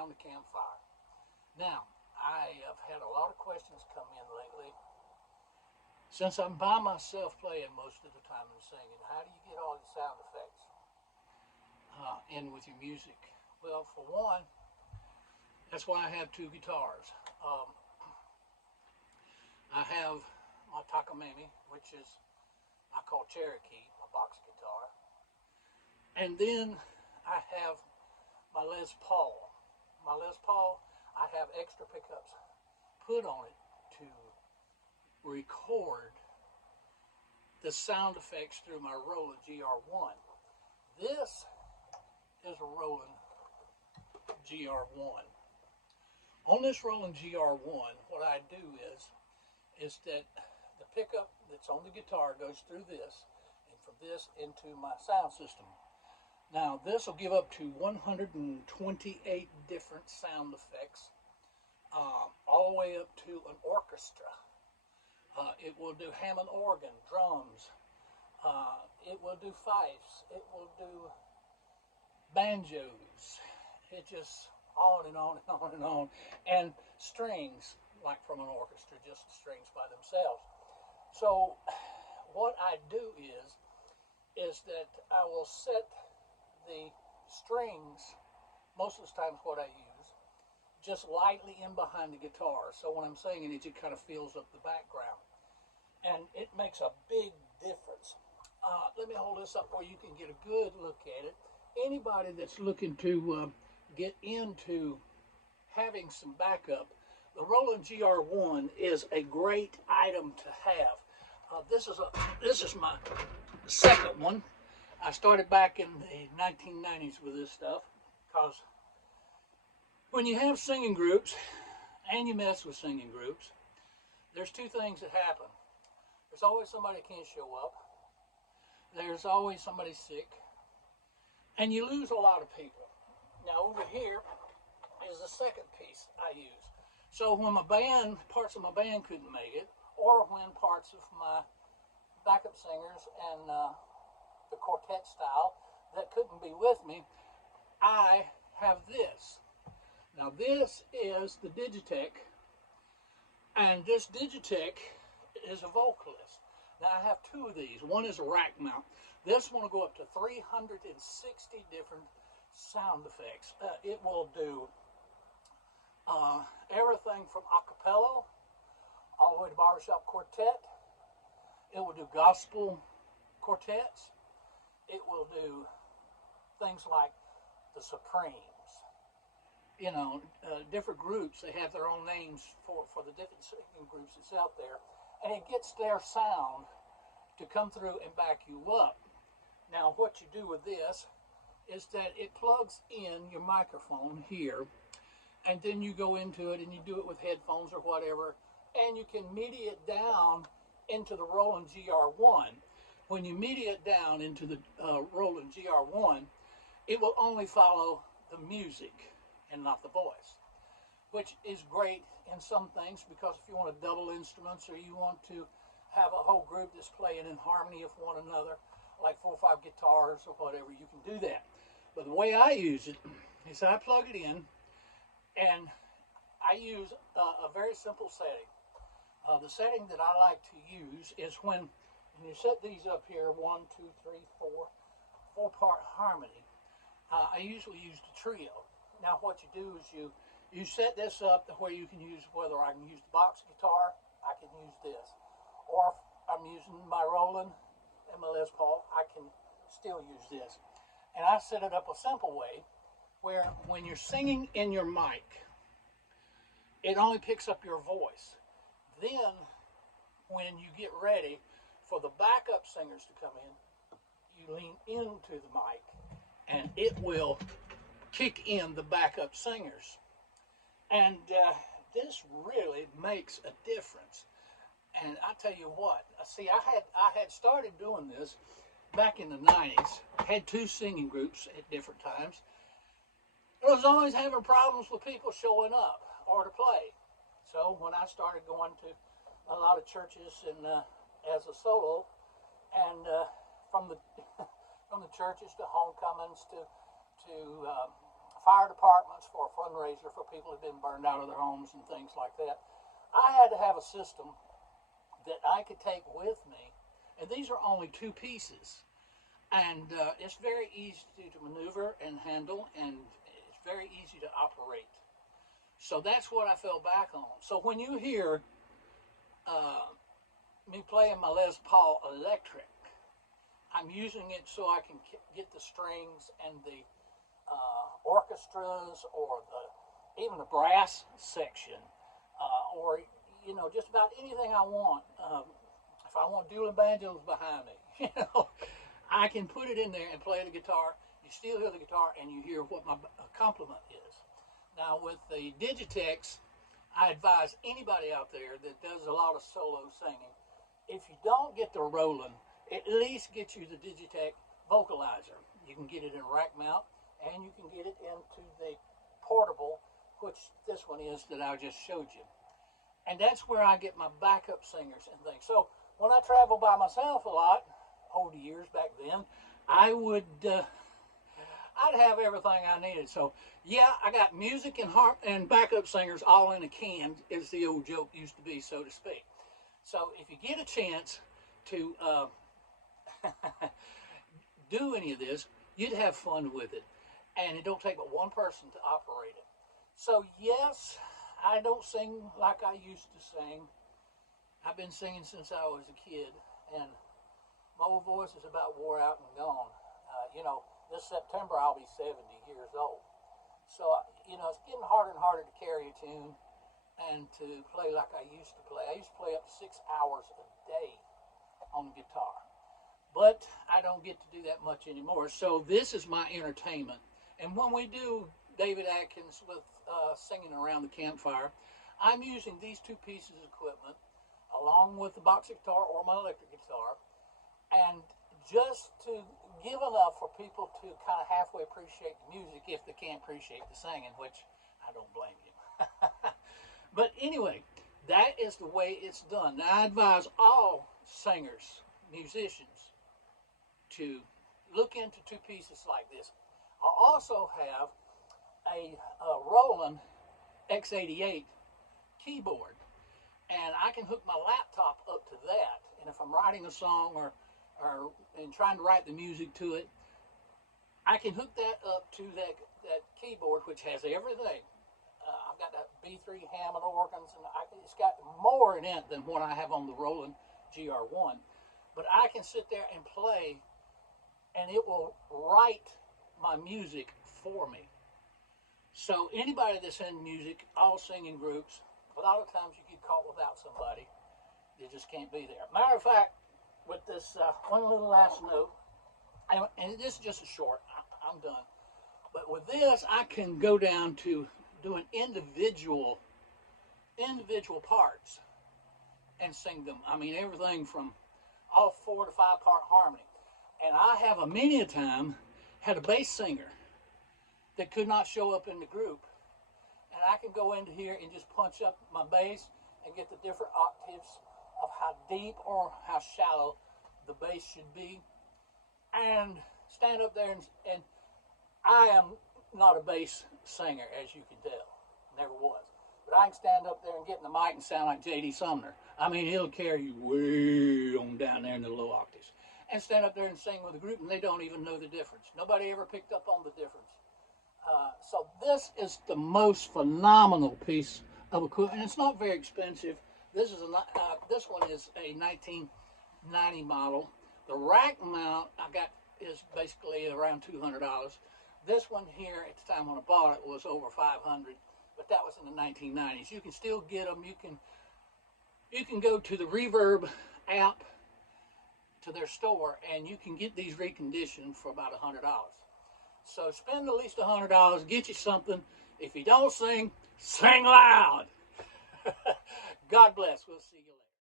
around the campfire. Now, I have had a lot of questions come in lately. Since I'm by myself playing most of the time and singing, how do you get all the sound effects in with your music? Well, for one, that's why I have two guitars. Um, I have my Takamine, which is I call Cherokee, my box guitar, and then I have my Les Paul. My Les Paul, I have extra pickups put on it to record the sound effects through my Roland GR1. This is a Roland GR1. On this Roland GR1, what I do is that the pickup that's on the guitar goes through this, and from this into my sound system. Now, this will give up to 128 different sound effects, all the way up to an orchestra. It will do Hammond organ, drums. It will do fifes. It will do banjos. It just on and on and on and on. And strings, like from an orchestra, just strings by themselves. So what I do is that I will set the strings, most of the times what I use, just lightly in behind the guitar. So when I'm singing it, it kind of fills up the background. And it makes a big difference. Let me hold this up where you can get a good look at it. Anybody that's looking to get into having some backup, the Roland GR1 is a great item to have. This is my second one. I started back in the 1990s with this stuff because when you have singing groups and you mess with singing groups, there's two things that happen. There's always somebody that can't show up. There's always somebody sick. And you lose a lot of people. Now over here is the second piece I use. So when parts of my band couldn't make it, or when parts of my backup singers and the quartet style that couldn't be with me, I have this. Now this is the Digitech, and this Digitech is a vocalist. Now I have two of these. One is a rack mount. This one will go up to 360 different sound effects. It will do everything from acapella all the way to barbershop quartet. It will do gospel quartets. It will do things like the Supremes. You know, different groups, they have their own names for the different singing groups that's out there. And it gets their sound to come through and back you up. Now, what you do with this is that it plugs in your microphone here, and then you go into it and you do it with headphones or whatever, and you can MIDI it down into the Roland GR1. When you MIDI it down into the Roland GR1, it will only follow the music and not the voice, which is great in some things, because if you want to double instruments or you want to have a whole group that's playing in harmony with one another, like 4 or 5 guitars or whatever, you can do that. But the way I use it is I plug it in, and I use a very simple setting. The setting that I like to use is when you set these up here, 1, 2, 3, 4, 4-part harmony. I usually use the trio. Now what you do is you set this up to where you can use, whether I can use the box guitar, I can use this. Or if I'm using my Roland and my Les Paul, I can still use this. And I set it up a simple way where when you're singing in your mic, it only picks up your voice. Then when you get ready for the backup singers to come in, you lean into the mic and it will kick in the backup singers. And this really makes a difference. And I tell you what, see, I had started doing this back in the 90s. Had 2 singing groups at different times. I was always having problems with people showing up or to play. So when I started going to a lot of churches and as a solo, and from the from the churches to homecomings to fire departments for a fundraiser for people who've been burned out of their homes and things like that. I had to have a system that I could take with me, and these are only two pieces, and it's very easy to maneuver and handle, and it's very easy to operate. So that's what I fell back on. So when you hear me playing my Les Paul electric, I'm using it so I can get the strings and the orchestras, or even the brass section, or just about anything I want. If I want dueling banjos behind me, I can put it in there and play the guitar. You still hear the guitar, and you hear what my complement is. Now with the Digitechs, I advise anybody out there that does a lot of solo singing, if you don't get the Roland, at least get you the Digitech vocalizer. You can get it in rack mount, and you can get it into the portable, which this one is that I just showed you. And that's where I get my backup singers and things. So when I travel by myself a lot, over the years back then, I would I'd have everything I needed. So yeah, I got music and backup singers all in a can, as the old joke used to be, so to speak. So if you get a chance to do any of this, you'd have fun with it, and it don't take but one person to operate it. So yes, I don't sing like I used to sing. I've been singing since I was a kid, and my old voice is about wore out and gone. This September I'll be 70 years old. So, it's getting harder and harder to carry a tune and to play like I used to play. I used to play up to 6 hours a day on the guitar, but I don't get to do that much anymore. So this is my entertainment. And when we do David Atkins with singing around the campfire, I'm using these two pieces of equipment along with the box guitar or my electric guitar, and just to give enough for people to kind of halfway appreciate the music if they can't appreciate the singing, which I don't blame you. But anyway, that is the way it's done. Now, I advise all singers, musicians, to look into two pieces like this. I also have a Roland X88 keyboard, and I can hook my laptop up to that, and if I'm writing a song and trying to write the music to it, I can hook that up to that keyboard, which has everything. I've got that B3 Hammond organs, and it's got more in it than what I have on the Roland GR1. But I can sit there and play, and it will write my music for me. So anybody that's in music, all singing groups, a lot of times you get caught without somebody. You just can't be there. Matter of fact, with this one little last note, and this is just a short, I'm done. But with this, I can go down to doing individual parts and sing them. I mean, everything from all 4 to 5 part harmony. And I have many a time had a bass singer that could not show up in the group, and I can go into here and just punch up my bass and get the different octaves of how deep or how shallow the bass should be, and stand up there and I am not a bass singer, as you can tell, never was, but I can stand up there and get in the mic and sound like J.D. Sumner. I mean, he'll carry you way on down there in the low octaves, and stand up there and sing with a group, and they don't even know the difference. Nobody ever picked up on the difference. So this is the most phenomenal piece of equipment. It's not very expensive. This one is a 1990 model. The rack mount I got is basically around $200. This one here at the time when I bought it was over $500, but that was in the 1990s. You can still get them. You can go to the Reverb app to their store, and you can get these reconditioned for about $100. So spend at least $100, get you something. If you don't sing, sing loud. God bless. We'll see you later.